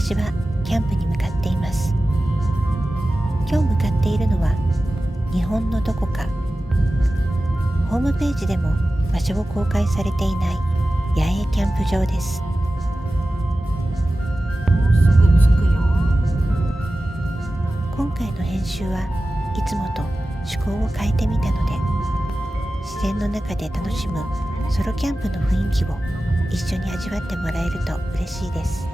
私はキャンプに向かっています。今日向かっているのは日本のどこか。ホームページでも場所を公開されていない野営キャンプ場です。もうすぐ着くよ。今回の編集はいつもと趣向を変えてみたので、自然の中で楽しむソロキャンプの雰囲気を一緒に味わってもらえると嬉しいです。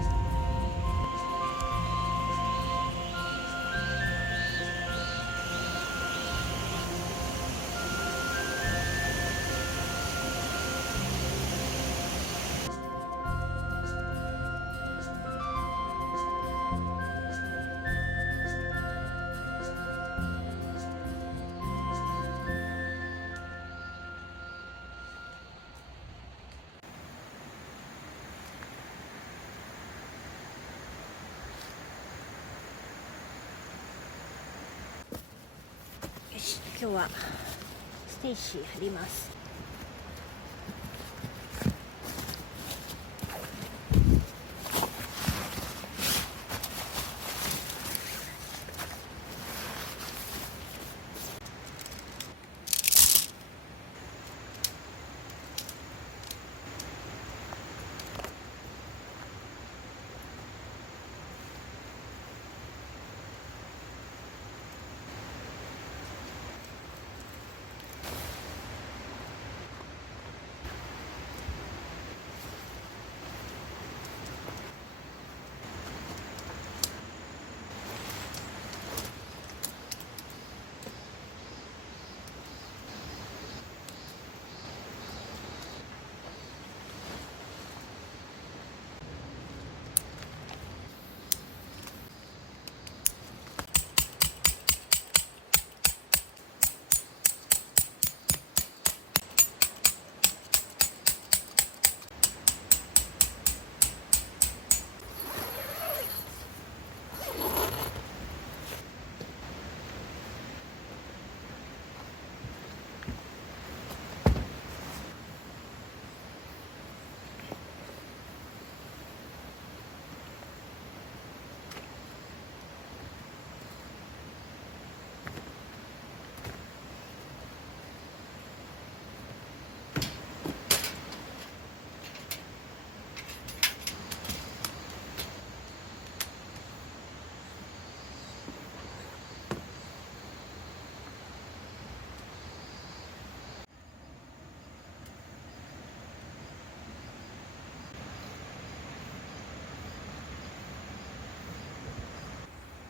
よし、今日はステイシー張ります。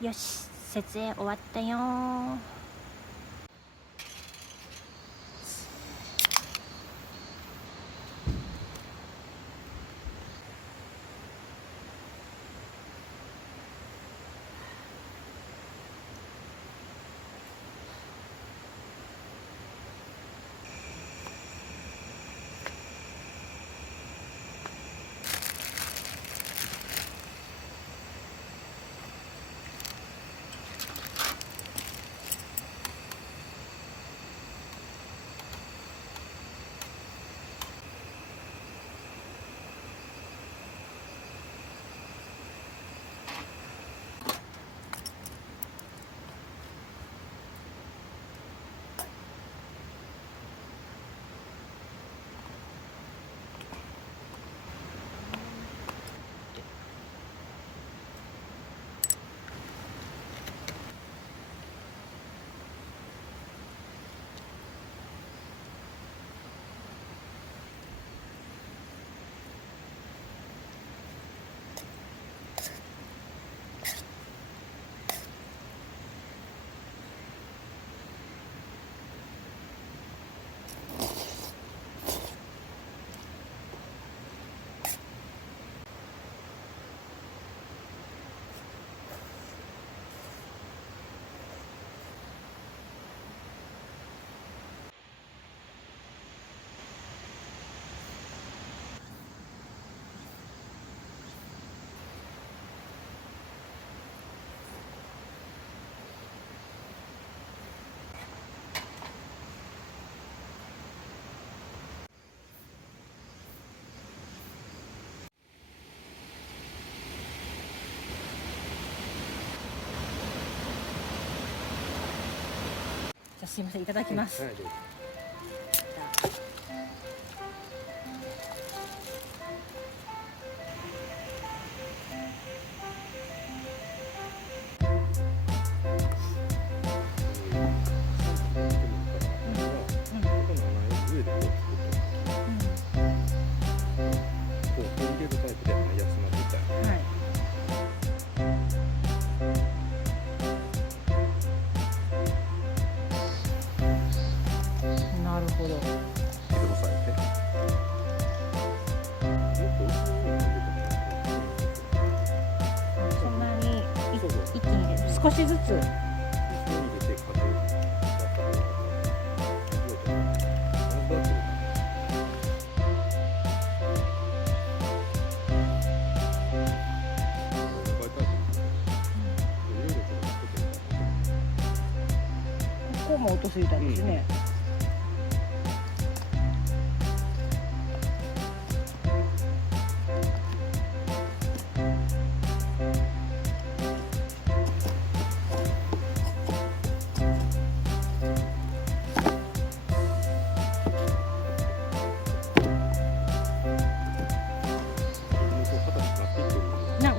よし、設営終わったよ。あすいませんいただきます。はい、どうぞ。なるほど。そんなに一気に入れる。少しずつ。ここも音ついたんですね。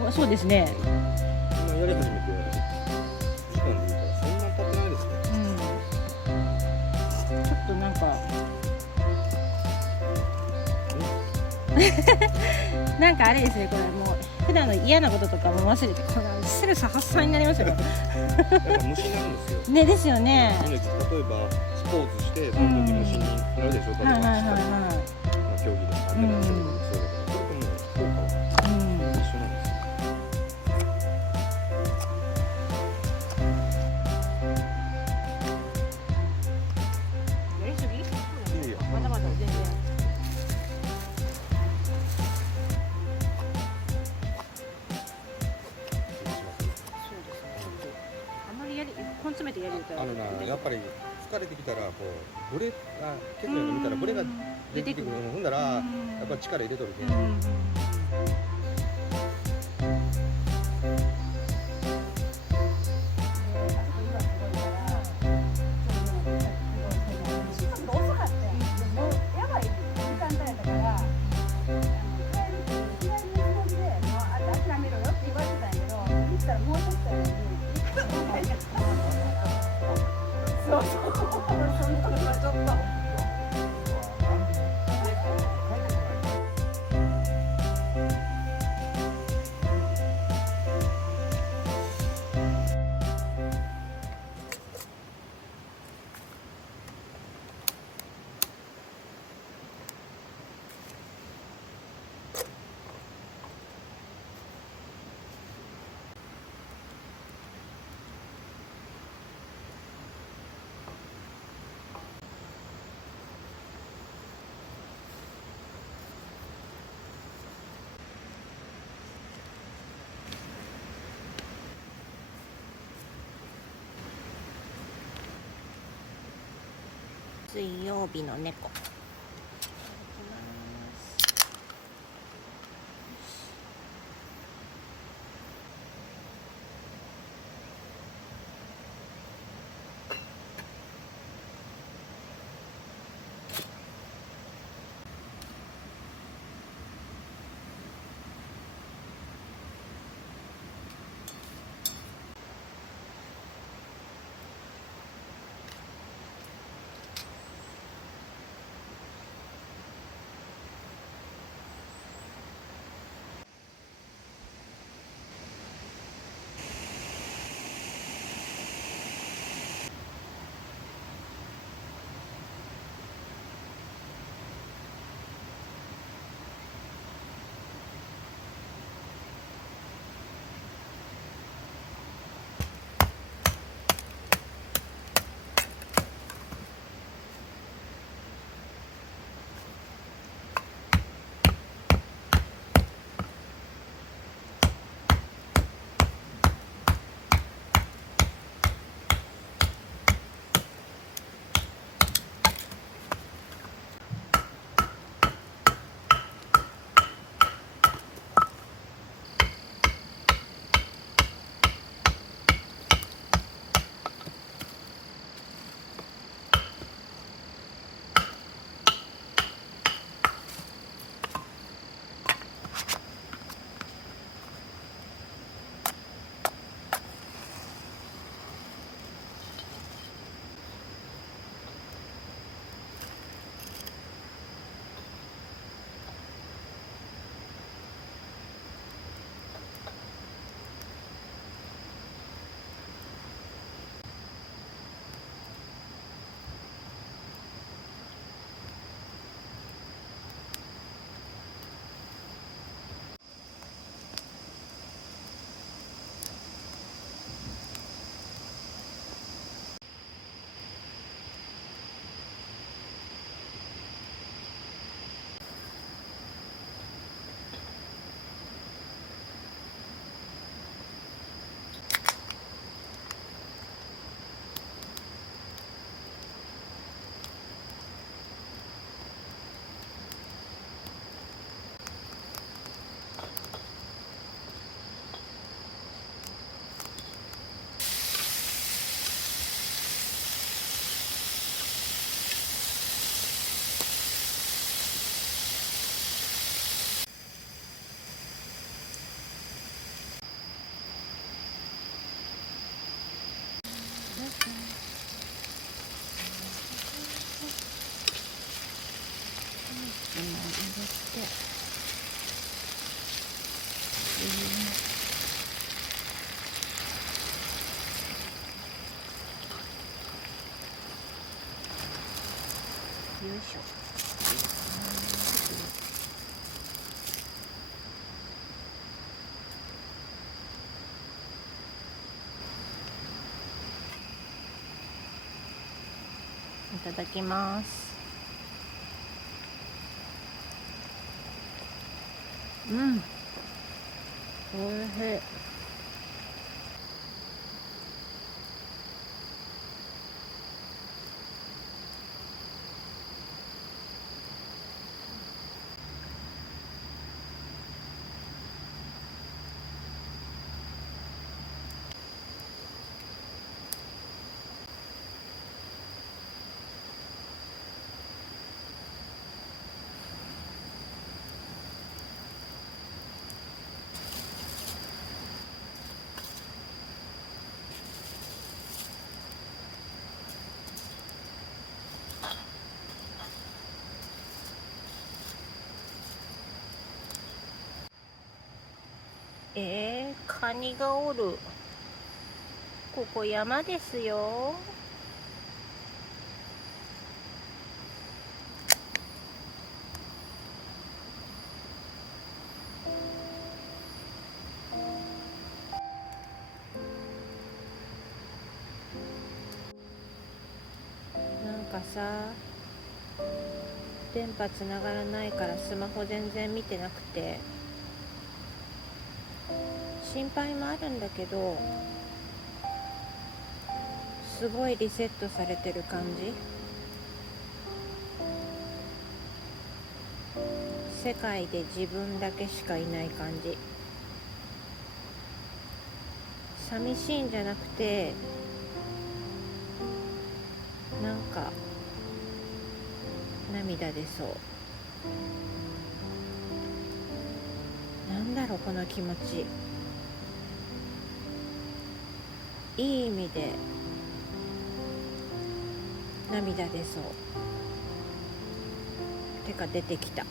そうですね。今やり始めて時間で言うからそんな経ってないですね。ちょっとなんかなんかあれですね、これもう普段の嫌なこととかも忘れて、このストレス発散になりますよ。やっぱ虫なんですよ。ねですよね。例えばスポーツしてその時虫になるでしょ。例えば競技でも何でもそうだけど、それとも効果は一緒なんですよ。やりすぎ？いいよ。まだまだ全然。あまり根詰めてやりたい。やっぱり疲れてきたらこうブレ結構見たらブレが出てくる。ほんだらやっぱ力入れとるけん。水曜日の猫。いしょ。いただきます。うん、おいしい。カニがおる。ここ山ですよ。なんかさ、電波つながらないからスマホ全然見てなくて心配もあるんだけど、すごいリセットされてる感じ。世界で自分だけしかいない感じ。寂しいんじゃなくて、なんか涙出そう。なんだろうこの気持ち。いい意味で涙出そう。てか出てきた。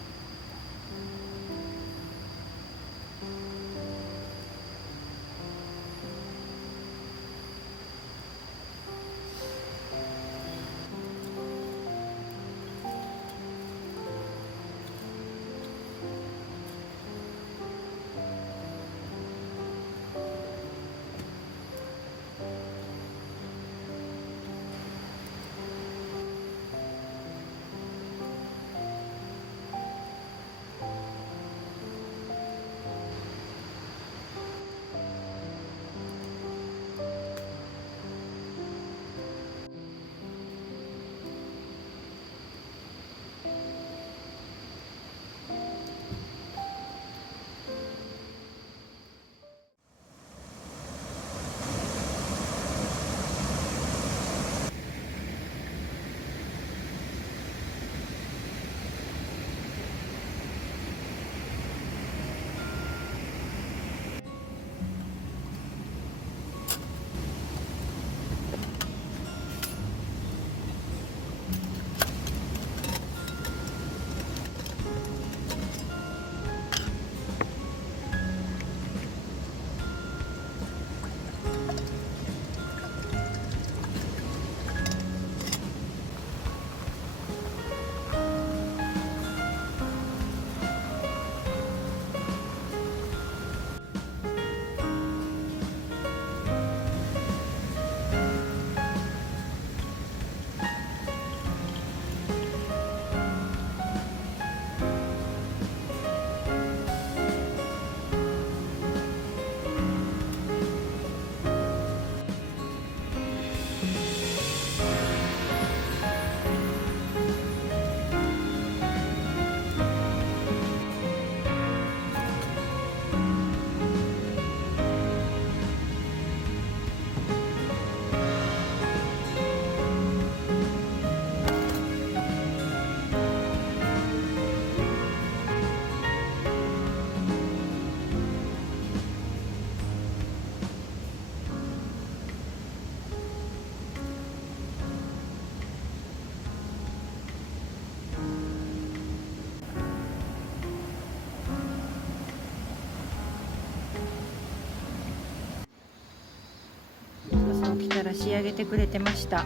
来たら仕上げてくれてました。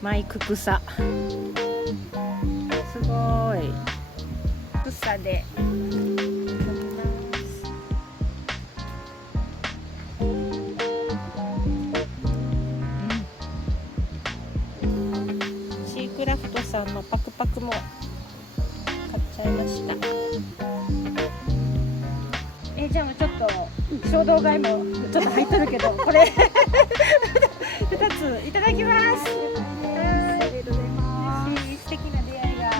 マイク草すごい草で飛びます。シークラフトさんのパクパクも買っちゃいました。じゃあちょっと衝動買いもちょっと入っとるけど、これ2ついただきます。はい、ありがとうございます。素敵な出会いが